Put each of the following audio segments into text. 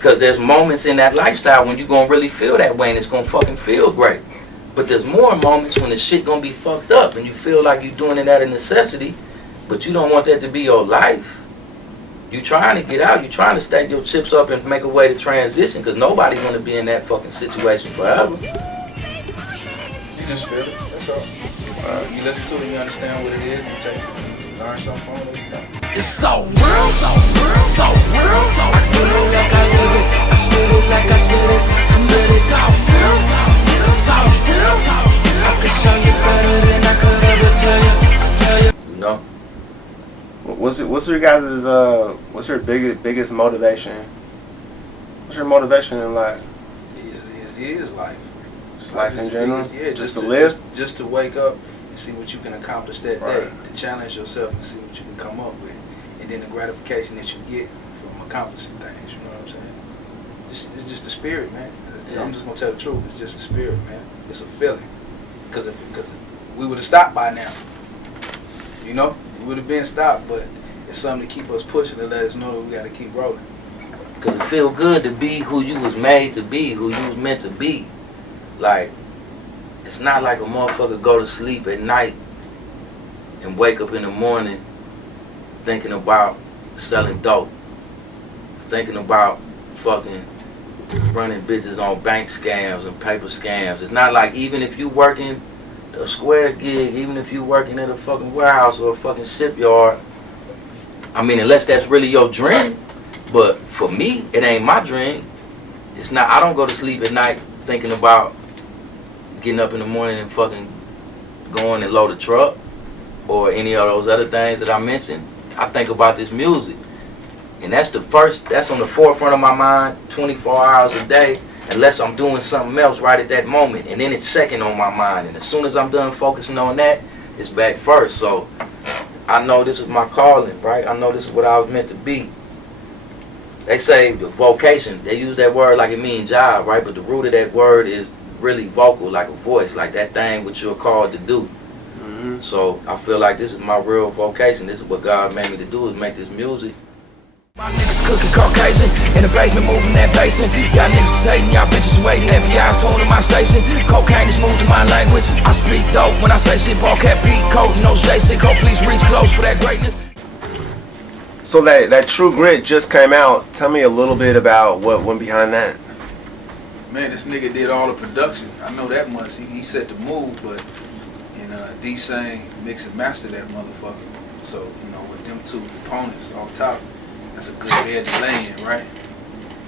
Because there's moments in that lifestyle when you're going to really feel that way and it's going to fucking feel great. But there's more moments when the shit going to be fucked up and you feel like you're doing it out of necessity, but you don't want that to be your life. You trying to get out. You trying to stack your chips up and make a way to transition because nobody want to be in that fucking situation forever. You just feel it. That's all. You listen to it, you understand what it is, you take it, learn something from it. It's so real, so real, so real, so I live it like I live it, I spit it like I spit it, and this is how it feels, how it feels, I can show you better than I could ever tell you. You know? What's your guys' what's your biggest motivation? What's your motivation in life? It is life. Just life in general? Yeah, just to live? Just to wake up and see what you can accomplish that day. To challenge yourself and see what you can come up with. And then the gratification that you get from accomplishing things, you know what I'm saying? It's just the spirit, man. Yeah. I'm just going to tell the truth. It's just the spirit, man. It's a feeling. Because we would have stopped by now. You know? We would have been stopped, but it's something to keep us pushing to let us know that we got to keep rolling. Because it feel good to be who you was made to be, who you was meant to be. Like, it's not like a motherfucker go to sleep at night and wake up in the morning thinking about selling dope, thinking about fucking running bitches on bank scams and paper scams. It's not like even if you working a square gig, even if you working at a fucking warehouse or a fucking shipyard, I mean, unless that's really your dream. But for me, it ain't my dream. It's not. I don't go to sleep at night thinking about getting up in the morning and fucking going and load a truck or any of those other things that I mentioned. I think about this music. And that's on the forefront of my mind 24 hours a day, unless I'm doing something else right at that moment. And then it's second on my mind. And as soon as I'm done focusing on that, it's back first. So I know this is my calling, right? I know this is what I was meant to be. They say vocation, they use that word like it means job, right? But the root of that word is really vocal, like a voice, like that thing which you're called to do. Mm-hmm. So I feel like this is my real vocation. This is what God made me to do, is make this music. My niggas cooking Caucasian, in the basement moving that basin. Y'all niggas hating, y'all bitches waiting, every eye's tuned to my station. Cocaine is moved to my language, I speak dope when I say shit. Ball cap Pete, coach, knows J6, hope please reach close for that greatness. So that True Grit just came out. Tell me a little bit about what went behind that. Man, this nigga did all the production. I know that much. He set the mood, but D-Sane mix and master that motherfucker. So, you know, with them two components on top, that's a good bed to lay in, right?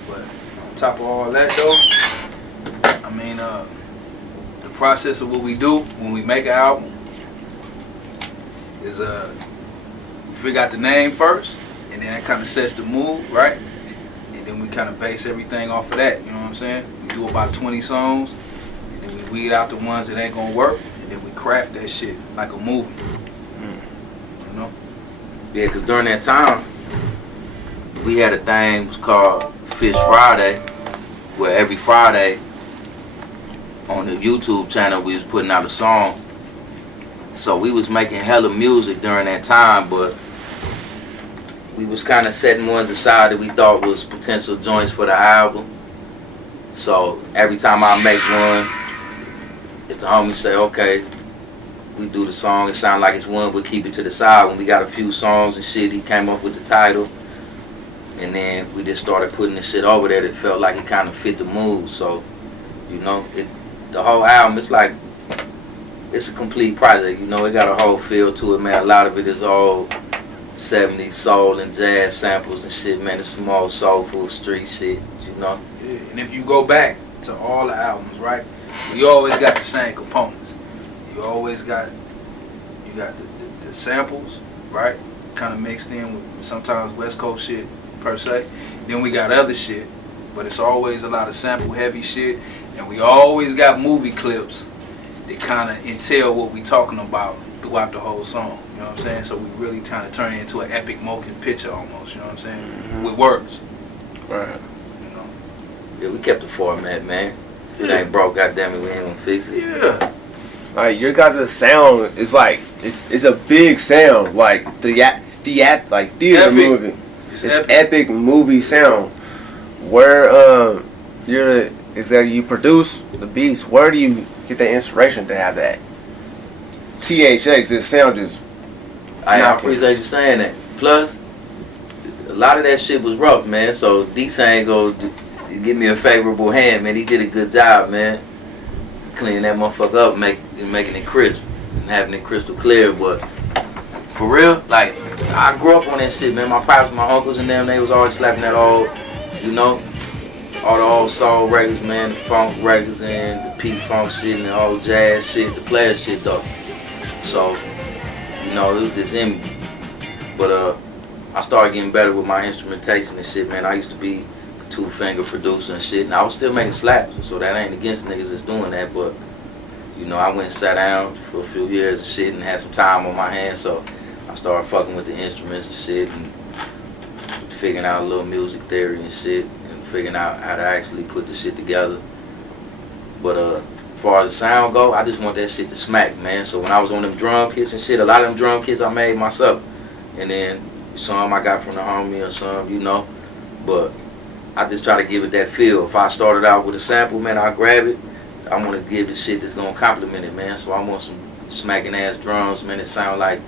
But on top of all that though, I mean, the process of what we do when we make an album is we figure out the name first, and then that kind of sets the mood, right? And then we kind of base everything off of that, you know what I'm saying? We do about 20 songs, and then we weed out the ones that ain't gonna work, and then we craft that shit like a movie. You know? Yeah, because during that time, we had a thing called Fish Friday, where every Friday on the YouTube channel we was putting out a song. So we was making hella music during that time, but we was kind of setting ones aside that we thought was potential joints for the album. So every time I make one, if the homies say, okay, we do the song, it sound like it's one, we'll keep it to the side. When we got a few songs and shit, he came up with the title. And then we just started putting the shit over there that felt like it kind of fit the mood. So, you know, the whole album, it's like, it's a complete project, you know, it got a whole feel to it, man. A lot of it is all 70s soul and jazz samples and shit, man. It's some old soulful street shit, you know. Yeah, and if you go back to all the albums, right, we always got the same components. You always got, the samples, right, kind of mixed in with sometimes West Coast shit, per se. Then we got other shit, but it's always a lot of sample heavy shit, and we always got movie clips that kind of entail what we talking about throughout the whole song, you know what I'm saying? So we really kind of turn it into an epic motion picture almost, you know what I'm saying? Mm-hmm. With words. Right. You know? Yeah, we kept the format, man. If it ain't broke, goddammit, we ain't gonna fix it. Yeah. Like, your guys' sound is like, it's a big sound, like theater epic. movie. It's epic movie sound. where you produce the beats. Where do you get the inspiration to have that? THX, this sound just. I appreciate you saying that. Plus, a lot of that shit was rough, man. So D-Sang go give me a favorable hand, man. He did a good job, man. Cleaning that motherfucker up, making it crisp and having it crystal clear. But for real, like, I grew up on that shit, man. My pops, my uncles and them, they was always slapping that old, you know, all the old soul records, man, the funk records and the P-funk shit and the old jazz shit, the player shit though. So, you know, it was just in me. But I started getting better with my instrumentation and shit, man. I used to be a two-finger producer and shit, and I was still making slaps, so that ain't against niggas that's doing that, but, you know, I went and sat down for a few years and shit and had some time on my hands, so I started fucking with the instruments and shit and figuring out a little music theory and shit and figuring out how to actually put the shit together. But as far as the sound go, I just want that shit to smack, man. So when I was on them drum kits and shit, a lot of them drum kits I made myself. And then some I got from the homie or some, you know. But I just try to give it that feel. If I started out with a sample, man, I grab it. I want to give it shit that's going to complement it, man. So I want some smacking ass drums, man, that sound like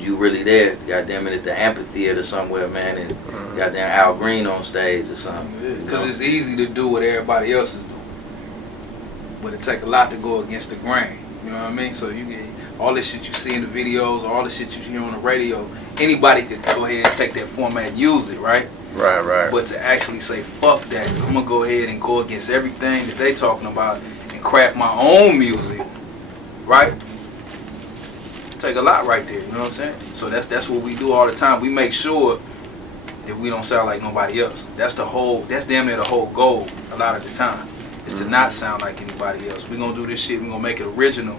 you really there. Goddamn it, at the amphitheater somewhere, man. And goddamn Al Green on stage or something. Because it's easy to do what everybody else is doing. But it take a lot to go against the grain. You know what I mean? So you get all this shit you see in the videos, all the shit you hear on the radio, anybody could go ahead and take that format and use it, right? Right. But to actually say, fuck that, I'm gonna go ahead and go against everything that they talking about and craft my own music, right? Take a lot right there, you know what I'm saying? So that's what we do all the time. We make sure that we don't sound like nobody else. That's damn near the whole goal a lot of the time. Is to not sound like anybody else. We're gonna do this shit, we're gonna make it original,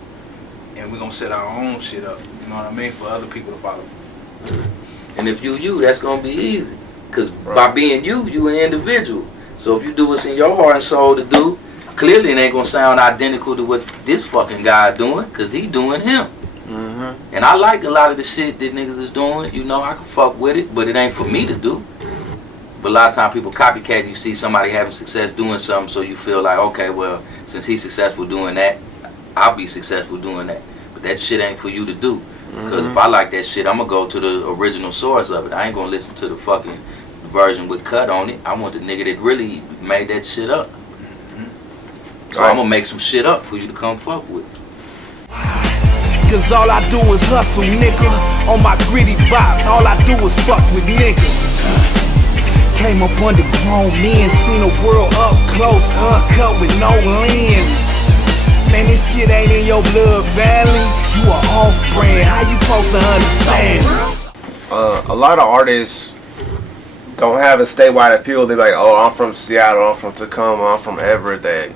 and we're gonna set our own shit up, you know what I mean, for other people to follow. And if you, that's gonna be easy. Cause by being you an individual. So if you do what's in your heart and soul to do, clearly it ain't gonna sound identical to what this fucking guy doing, cause he doing him. And I like a lot of the shit that niggas is doing, you know, I can fuck with it, but it ain't for me to do. But a lot of times people copycat, you see somebody having success doing something, so you feel like, okay, well, since he's successful doing that, I'll be successful doing that. But that shit ain't for you to do. Because if I like that shit, I'm going to go to the original source of it. I ain't going to listen to the fucking version with cut on it. I want the nigga that really made that shit up. So I'm going to make some shit up for you to come fuck with. Cause all I do is hustle, nigga. On my gritty bop, all I do is fuck with niggas. Came up under grown men, seen the world up close, uncut with no lens. Man, this shit ain't in your blood, valley. You are off-brand, how you supposed to understand? A lot of artists don't have a statewide appeal. They're like, oh, I'm from Seattle, I'm from Tacoma, I'm from Everett. They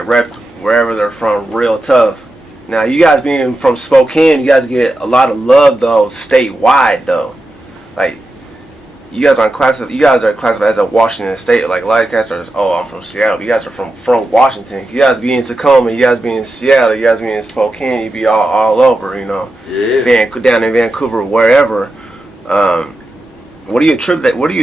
rep wherever they're from real tough. Now, you guys being from Spokane, you guys get a lot of love though, statewide though. Like, you guys are classified as a Washington State. Like, a lot of guys are just, oh, I'm from Seattle. You guys are from Washington. You guys be in Tacoma, you guys be in Seattle, you guys be in Spokane, you be all over, you know. Yeah. Down in Vancouver, wherever. What do you attribute that? What do you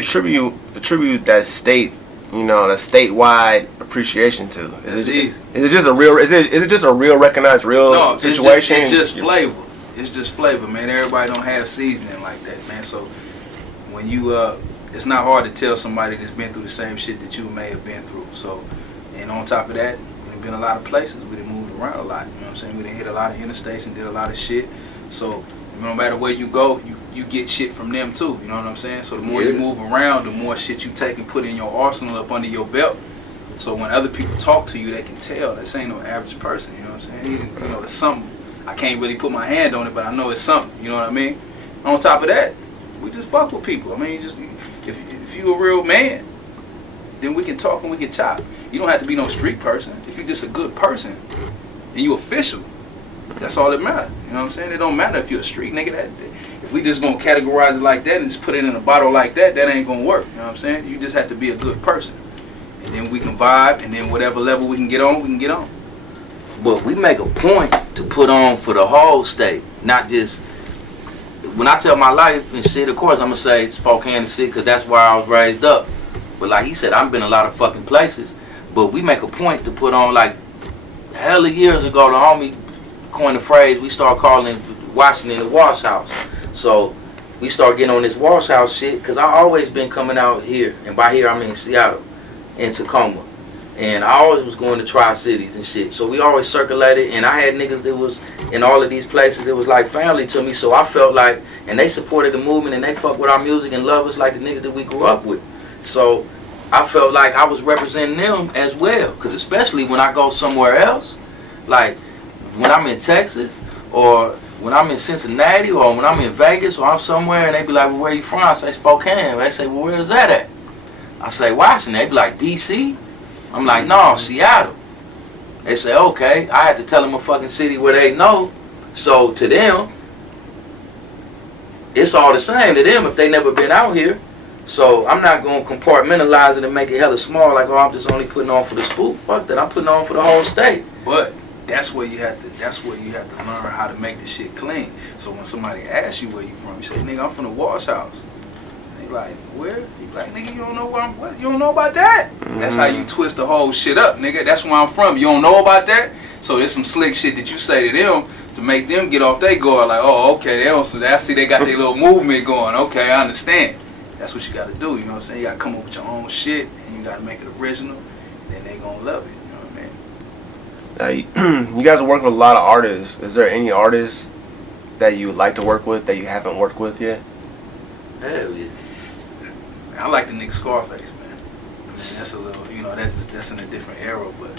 attribute that state, you know, that statewide appreciation to? Is it just a real? Is it just a real recognized real situation? It's just flavor. It's just flavor, man. Everybody don't have seasoning like that, man. So when you it's not hard to tell somebody that's been through the same shit that you may have been through. So, and on top of that, we've been a lot of places. We done moved around a lot. You know what I'm saying? We done hit a lot of interstates and did a lot of shit. So no matter where you go, you get shit from them too. You know what I'm saying? So the more you move around, the more shit you take and put in your arsenal up under your belt. So when other people talk to you, they can tell this ain't no average person. You know what I'm saying? You know, it's something. I can't really put my hand on it, but I know it's something. You know what I mean? On top of that, we just fuck with people. I mean, just if you a real man, then we can talk and we can chop. You don't have to be no street person. If you're just a good person and you official, that's all that matters. You know what I'm saying? It don't matter if you're a street nigga. If we just gonna categorize it like that and just put it in a bottle like that, that ain't gonna work. You know what I'm saying? You just have to be a good person. And then we can vibe, and then whatever level we can get on, we can get on. But we make a point to put on for the whole state, not just. When I tell my life and shit, of course I'm gonna say Spokane City because that's where I was raised up. But like he said, I've been a lot of fucking places. But we make a point to put on, like, hella years ago, the homie coined the phrase, we start calling Washington the wash house. So we start getting on this wash house shit, because I always been coming out here, and by here I mean Seattle and Tacoma. And I always was going to Tri-Cities and shit. So we always circulated, and I had niggas that was in all of these places that was like family to me. So I felt like, and they supported the movement, and they fuck with our music and love us like the niggas that we grew up with. So I felt like I was representing them as well. Because especially when I go somewhere else, like when I'm in Texas, or when I'm in Cincinnati, or when I'm in Vegas, or I'm somewhere, and they be like, well, where you from? I say, Spokane. They say, well, where is that at? I say, Washington. They be like, D.C.? I'm like, no, Seattle. They say, okay. I had to tell them a fucking city where they know. So to them, it's all the same to them if they never been out here. So I'm not going to compartmentalize it and make it hella small, like, oh, I'm just only putting on for the spook. Fuck that, I'm putting on for the whole state. But that's where you have to learn how to make the shit clean. So when somebody asks you where you from, you say, nigga, I'm from the wash house. They like, where? You like, nigga, you don't know where I'm, what? You don't know about that? That's how you twist the whole shit up, nigga. That's where I'm from. You don't know about that? So there's some slick shit that you say to them to make them get off their guard, like, oh, okay, they don't, so I see they got their little movement going. Okay, I understand. That's what you got to do, you know what I'm saying? You got to come up with your own shit, and you got to make it original, and then they going to love it, you know what I mean? Now, you guys are working with a lot of artists. Is there any artists that you would like to work with that you haven't worked with yet? Hell yeah. I like the nigga Scarface, man. I mean, that's a little, you know, that's in a different era, but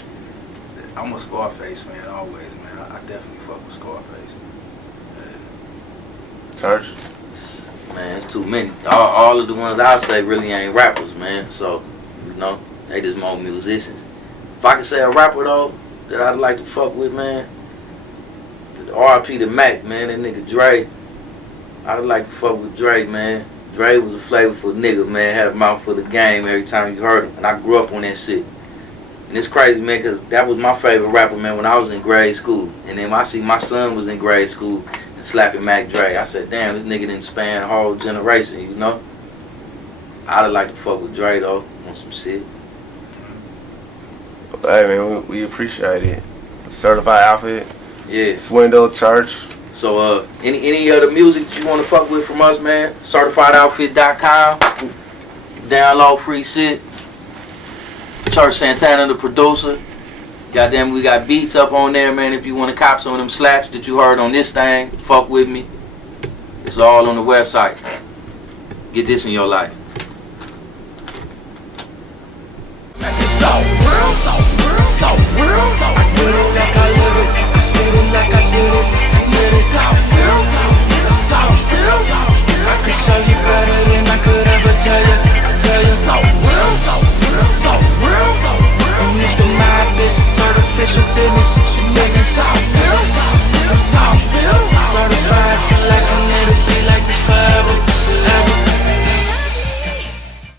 I'm a Scarface fan always, man. I definitely fuck with Scarface. Search? Man, it's too many. All of the ones I say really ain't rappers, man. So, you know, they just more musicians. If I could say a rapper, though, that I'd like to fuck with, man, R.I.P. to Mac, man, that nigga Dre. I'd like to fuck with Dre, man. Dre was a flavorful nigga, man. Had a mouth full of game every time you heard him. And I grew up on that shit. And it's crazy, man, because that was my favorite rapper, man, when I was in grade school. And then I see my son was in grade school and slapping Mac Dre. I said, damn, this nigga didn't span a whole generation, you know? I'd like to fuck with Dre, though, on some shit. Hey, man, we appreciate it. Certified Outfit. Yeah. Swindle, Church. So, any other music you want to fuck with from us, man, CertifiedOutfit.com. Download free shit. Church Santana, the producer. Goddamn, we got beats up on there, man. If you want to cop some of them slaps that you heard on this thing, fuck with me. It's all on the website. Get this in your life. So real, so real, so real, so